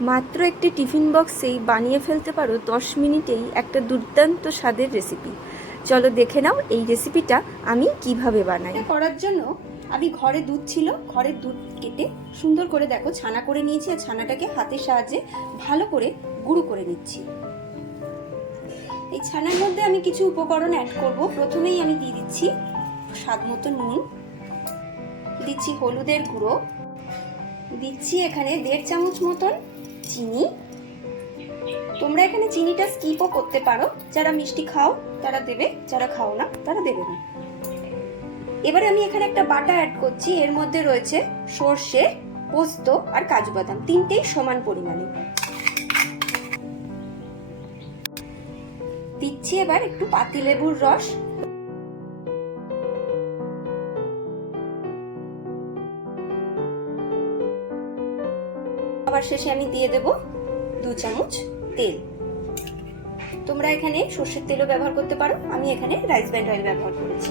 মাত্র একটি টিফিন বক্সেই বানিয়ে ফেলতে পারো দশ মিনিটেই একটা দুর্দান্ত স্বাদের রেসিপি চলো দেখে নাও এই রেসিপিটা আমি কীভাবে বানাই। করার জন্য আমি ঘরে দুধ ছিল ঘরের দুধ কেটে সুন্দর করে দেখো ছানা করে নিয়েছি আর ছানাটাকে হাতের সাহায্যে ভালো করে গুঁড়ো করে নিচ্ছি। এই ছানার মধ্যে আমি কিছু উপকরণ অ্যাড করব। প্রথমেই আমি দিয়ে দিচ্ছি স্বাদ মতো নুন, দিচ্ছি হলুদের গুঁড়ো, দিচ্ছি এখানে দেড় চামচ মতন চিনি। তোমরা এখানে চিনিটা স্কিপও করতে পারো। যারা মিষ্টি খাও, তারা দেবে। যারা খাও না, তারা দেবে না। এবারে আমি এখানে একটা বাটা অ্যাড করছি। এর মধ্যে রয়েছে সর্ষে, পোস্ত আর কাজু বাদাম। তিনটেই সমান পরিমাণে। দিচ্ছি এবার একটু পাতিলেবুর রস। আবার শেষে আমি দিয়ে দেব দু চামচ তেল। তোমরা এখানে সর্ষের তেলও ব্যবহার করতে পারো। আমি এখানে রাইস ব্যান্ড অয়েল ব্যবহার করেছি।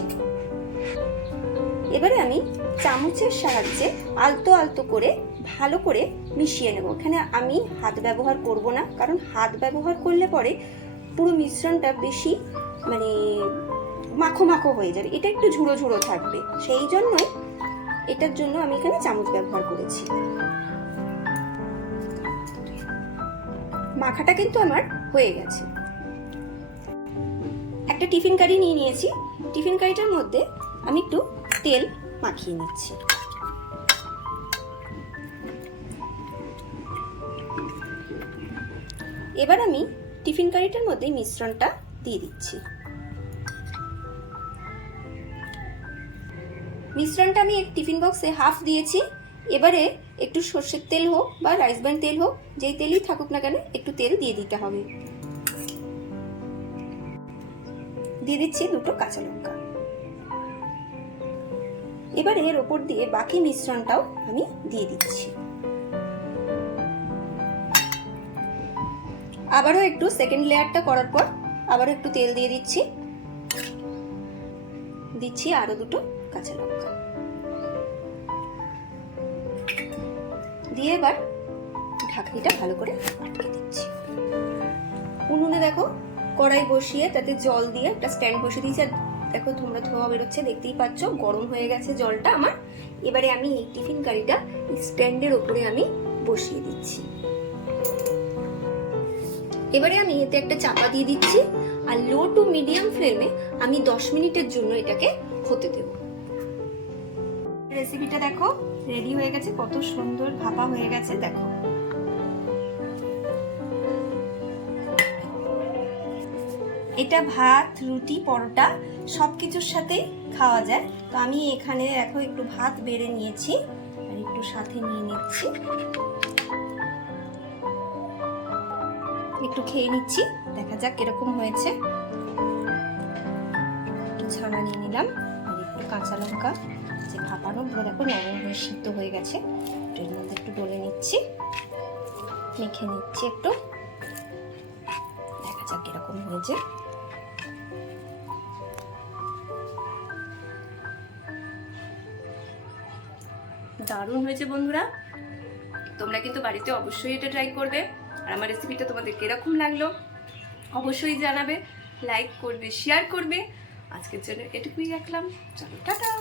এবারে আমি চামচের সাহায্যে আলতো আলতো করে ভালো করে মিশিয়ে নেব। এখানে আমি হাত ব্যবহার করব না, কারণ হাত ব্যবহার করলে পরে পুরো মিশ্রণটা বেশি মানে মাখো মাখো হয়ে যাবে। এটা একটু ঝুড়ো ঝুড়ো থাকবে। সেই জন্যই এটার জন্য আমি এখানে চামচ ব্যবহার করেছি। মাখাটা কিন্তু আমার হয়ে গেছে। একটা টিফিন কারি নিয়ে নিয়েছি। টিফিন কারিটার মধ্যে আমি একটু তেল মাখিয়ে নিচ্ছি। এবার আমি টিফিন কারিটার মধ্যে মিশ্রণটা দিয়ে দিচ্ছি। মিশ্রণটা আমি এক টিফিন বক্সে হাফ দিয়েছি। এবারে একটু সর্ষের তেল হোক বা রাইস ব্র্যান্ড তেল হোক, যেই তেলই থাকুক না কেন একটু তেল দিয়ে দিতে হবে। দিয়ে দিচ্ছি দুটো কাঁচা লঙ্কা। এবার এর ওপর দিয়ে বাকি মিশ্রণটাও আমি দিয়ে দিচ্ছি। আবারও একটু সেকেন্ড লেয়ারটা করার পর আবারও একটু তেল দিয়ে দিচ্ছি। দিচ্ছি আরও দুটো কাঁচা লঙ্কা। দিয়ে এবার ঢাকনিটা ভালো করে আটকে দিচ্ছি। উনুনে দেখো কড়াই বসিয়ে তাতে জল দিয়ে একটা স্ট্যান্ড বসিয়ে দিয়েছি। আর দেখো তোমরা ধোয়া বেরোচ্ছে, দেখতেই পাচ্ছ, গরম হয়ে গেছে জলটা আমার। এবারে আমি এই টিফিন কারিটা স্ট্যান্ডের ওপরে আমি বসিয়ে দিচ্ছি। এবারে আমি এতে একটা চাপা দিয়ে দিচ্ছি আর লো টু মিডিয়াম ফ্লেমে আমি দশ মিনিটের জন্য এটাকে হতে দেব। রেসিপিটা দেখো। রেডি হয়ে গেছে, কত সুন্দর ভাপা হয়ে গেছে, দেখো। এটা ভাত, রুটি, পরোটা সব কিছুর সাথেই খাওয়া যায়। তো আমি এখানে দেখো একটু ভাত বেড়ে নিয়েছি, আর একটু সাথে নিয়ে নিচ্ছি। একটু খেয়ে নিচ্ছি, দেখা যাক কীরকম হয়েছে। একটু ছানা নিয়ে নিলাম, আর একটু কাঁচা লঙ্কা। যে ভাপানো পুরো দেখো নরম হয়ে সিদ্ধ হয়ে গেছে। এর মধ্যে একটু ডলে নিচ্ছি, মেখে নিচ্ছি একটু। দেখা যাক কীরকম হয়েছে। দারুণ হয়েছে বন্ধুরা। তোমরা কিন্তু বাড়িতে অবশ্যই এটা ট্রাই করবে। আর আমার রেসিপিটা তোমাদের কীরকম লাগল, অবশ্যই জানাবে। লাইক করবে শেয়ার করবে। আজকের জন্য এটুকুই রাখলাম। চলো, টাটা!